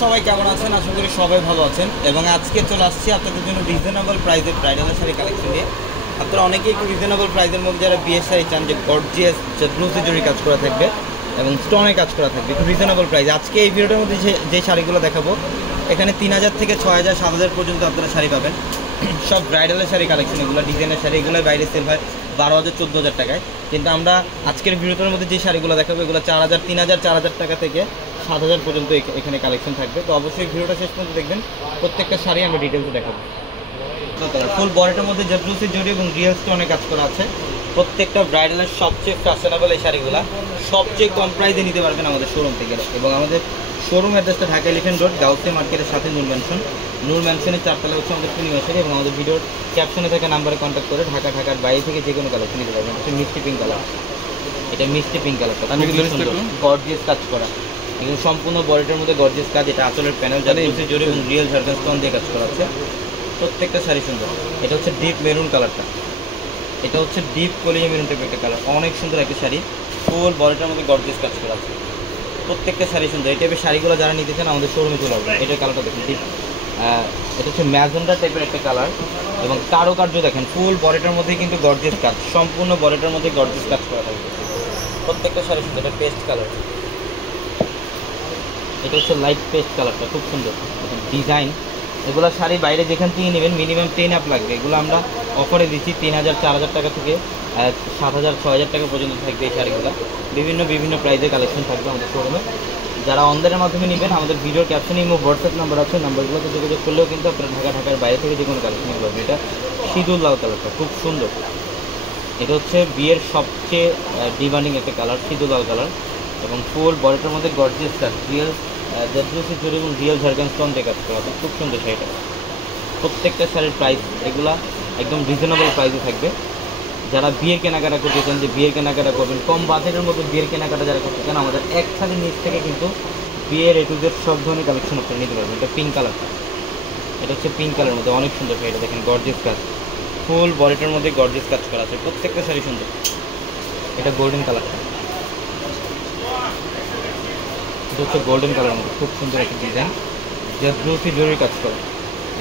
সবাই কেমন আছেন? আশা করি সবাই ভালো আছেন। এবং আজকে চলে আসছি আপনাদের জন্য রিজনেবল প্রাইসে ব্রাইডাল শাড়ি কালেকশন দিয়ে। আপনারা অনেকেই একটু রিজনেবল প্রাইসের মধ্যে যারা বিয়ের শাড়ি চান, যে গর্জিয়াস ব্লুসি জরি কাজ করা থাকবে এবং স্টোনে কাজ করা থাকবে, একটু রিজনেবল প্রাইস। আজকে এই ভিডিওটার মধ্যে যে শাড়িগুলো দেখাবো, এখানে 3000 থেকে 6000 7000 পর্যন্ত আপনারা শাড়ি পাবেন। সব ব্রাইডালের শাড়ি কালেকশন, এগুলো ডিজাইনের শাড়ি, এগুলোর বাইরে সেল হয় 12,000 14,000 টাকায়। কিন্তু আমরা আজকের ভিডিওটার মধ্যে যে শাড়িগুলো দেখাবো, এগুলো 4000 3000 4000 টাকা থেকে 7000 পর্যন্ত এখানে কালেকশন থাকবে। তো অবশ্যই ভিডিওটা শেষ পর্যন্ত দেখবেন, প্রত্যেকটা শাড়ি আমরা ডিটেলসে দেখাবো। ফুল বডিটার মধ্যে জারদৌসি জরি এবং রিয়েল স্টোনে কাজ করা আছে। প্রত্যেকটা ব্রাইডালের সবচেয়ে ফ্যাশনেবল এই শাড়িগুলো সবচেয়ে কম প্রাইসে নিতে পারবেন আমাদের শোরুম থেকে। এবং আমাদের শোরুম অ্যাড্রেসটা ঢাকা এলিফ্যান্ট রোড, গাউসিয়া মার্কেটের সাথে নূর ম্যানশনের 4 তলা হচ্ছে আমাদের পূর্ণিমা শাড়ি। এবং আমাদের ভিডিওর ক্যাপশনে থাকা নাম্বারে কন্ট্যাক্ট করে ঢাকার বাইরে থেকে যে কোনো কালেকশন নিতে পারবেন। এটা মিষ্টি পিঙ্ক কালার, এটা মিষ্টি পিঙ্ক কালারটা গর্জিয়াস কাজ করা, এগুলো সম্পূর্ণ বডিটার মধ্যে গর্জিয়াস কাজ। এটা আঁচলের প্যানেল জারদৌসি জরি এবং রিয়েল ঝাড়খান্ড স্টোন দিয়ে কাজ করা আছে। প্রত্যেকটা শাড়ি সুন্দর। এটা হচ্ছে ডিপ মেরুন কালারটা, এটা হচ্ছে ডিপ কলিজা মেরুন টাইপের একটা কালার, অনেক সুন্দর একটা শাড়ি। ফুল বডিটার মধ্যে গর্জিয়াস কাজ করা আছে। প্রত্যেকটা শাড়ি সুন্দর। এই টাইপের শাড়িগুলো যারা নিতে চান আমাদের শোরুমে চলে আসবেন। এটার কালারটা দেখুন ডিপ, এটা হচ্ছে ম্যাজেন্ডা টাইপের একটা কালার এবং কারুকার্য দেখেন। ফুল বডিটার মধ্যে কিন্তু গর্জিয়াস কাজ, সম্পূর্ণ বডিটার মধ্যে গর্জিয়াস কাজ করা থাকবে। প্রত্যেকটা শাড়ি সুন্দর। এটা পেস্ট কালার, এটা হচ্ছে লাইট পেস্ট কালারটা, খুব সুন্দর ডিজাইন। এগুলো শাড়ি বাইরে যেখান থেকে নেবেন মিনিমাম 10 আপ লাগবে। এগুলো আমরা অফারে দিচ্ছি 3000 4000 টাকা থেকে 7000 6000 টাকা পর্যন্ত থাকবে এই শাড়িগুলো। বিভিন্ন প্রাইসে কালেকশন থাকবে আমাদের শোরুমে। যারা অনলাইনের মাধ্যমে নেবেন, আমাদের ভিডিওর ক্যাপশনে ইমো হোয়াটসঅ্যাপ নাম্বার আছে, নাম্বারগুলোতে যোগাযোগ করলেও কিন্তু আপনারা ঢাকার বাইরে থেকে যে কোনো কালেকশন নিতে পারবেন। এটা সিঁদুর লাল কালারটা খুব সুন্দর। এটা হচ্ছে বিয়ের সবচেয়ে ডিমান্ডিং একটা কালার, সিঁদুর লাল কালার। এবং ফুল বডিটার মধ্যে গর্জিয়াস কাজ, রিয়েল জারদৌসি জরি এবং রিয়েল ঝাড়খান্ড স্টোন দিয়ে কাজ করা আছে। খুব সুন্দর শাড়িটা। প্রত্যেকটা শাড়ির প্রাইস এগুলা একদম রিজনেবল প্রাইসে থাকবে। যারা বিয়ের কেনাকাটা করতে চান, যে বিয়ের কেনাকাটা করবেন, কম বাজেটের মধ্যে বিয়ের কেনাকাটা যারা করতে চান, আমাদের এক শাড়ির নিচ থেকে কিন্তু বিয়ের A to Z সব ধরনের কালেকশন আপনারা নিতে পারবেন। এটা পিঙ্ক কালারটা, এটা হচ্ছে পিঙ্ক কালারের মধ্যে অনেক সুন্দর শাড়িটা দেখেন, গর্জিয়াস কাজ। ফুল বডিটার মধ্যে গর্জিয়াস কাজ করা আছে। প্রত্যেকটা শাড়ি সুন্দর। এটা গোল্ডেন কালারটা, এটা হচ্ছে গোল্ডেন কালারের মধ্যে খুব সুন্দর একটা ডিজাইন, জারদৌসি জরি কাজ করা,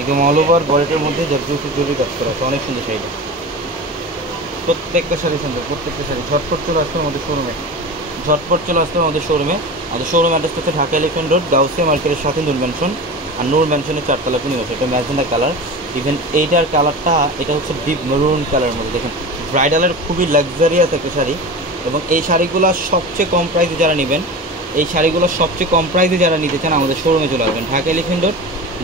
একদম অল ওভার বডিটার মধ্যে জারদৌসি জরি কাজ করা আছে। অনেক সুন্দর শাড়িটা। প্রত্যেকটা শাড়ি সুন্দর, প্রত্যেকটা শাড়ি। ঝটপট চলে আসতে আমাদের শোরুমে, আমাদের শোরুম অ্যাড্রেস হচ্ছে ঢাকা এলিফ্যান্ট রোড, গাউসিয়া মার্কেটের সাথে নূর ম্যানশন। আর নূর ম্যানশনের 4 তলা পূর্ণিমা। এটা ম্যাজেন্ডা কালার। ইভেন এইটার কালারটা, এটা হচ্ছে ডিপ মেরুন কালারের মধ্যে দেখেন। ব্রাইডালের খুবই লাক্সারিয়াস একটা শাড়ি। এবং এই শাড়িগুলো সবচেয়ে কম প্রাইসে যারা নেবেন, এই শাড়িগুলো সবচেয়ে কম প্রাইসে যারা নিতে চান, আমাদের শোরুমে চলে আসবেন। ঢাকা এলিফ্যান্ট রোড,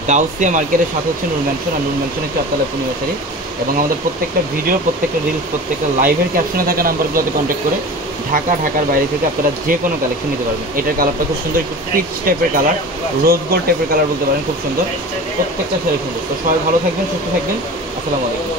গাউসিয়া মার্কেটের সাথে হচ্ছে নূর ম্যানশন। আর নূর ম্যানশনের 4 তলা পূর্ণিমা শাড়ি। এবং আমাদের প্রত্যেকটা ভিডিও, প্রত্যেকটা রিলস, প্রত্যেকটা লাইভের ক্যাপশনে থাকা নাম্বারগুলোতে কন্ট্যাক্ট করে ঢাকার বাইরে থেকে আপনারা যে কোনো কালেকশন নিতে পারবেন। এটার কালারটা খুব সুন্দর, একটু পিচ টাইপের কালার, রোজ গোল্ড টাইপের কালার বলতে পারেন, খুব সুন্দর। প্রত্যেকটা শাড়ি সুন্দর। তো সবাই ভালো থাকবেন, সুস্থ থাকবেন। আসসালামু আলাইকুম।